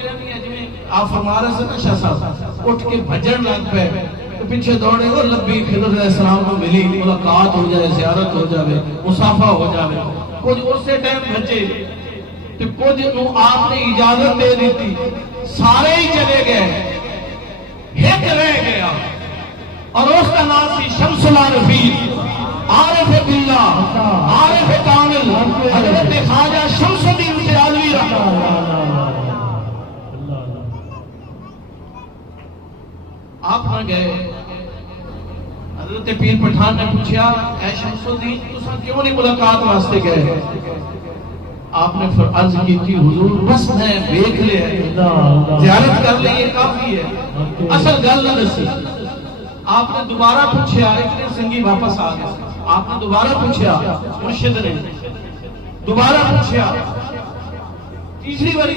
गया नहीं है जिवें आप फरमा रहे थे ना शाह साहब, उठ के भजन लग पे तो पीछे दौड़े वो लब्बी खिदर अलैहिस्सलाम को मिली, मुलाकात हो जाए, ज़ियारत हो जाए, मुसाफा हो जाए। कुछ उस टाइम बचे तो कुछ नू आपने इजाजत दे दी थी, सारे ही चले गए, एक रह गया और उसका नाम थी शम्सुल आरिफीन, आरिफ बिल्लाह, आरिफ कामिल, हजरत ख्वाजा शम्सुद्दीन सिराजी आप न गए। हजरत पीर पठान ने पूछा, ऐ शम्सुद्दीन तुसा क्यों नहीं मुलाकात वास्ते गए? आपने फिर अर्ज की थी, हुजूर बस मैं देख लिया, ज़ियारत कर ली, ये काफी है, असल गल न दसी। आपने दोबारा पूछा, इतने संगी वापस आ गए। आपने दोबारा पूछा, मुर्शिद ने दोबारा पूछा, तीसरी बारी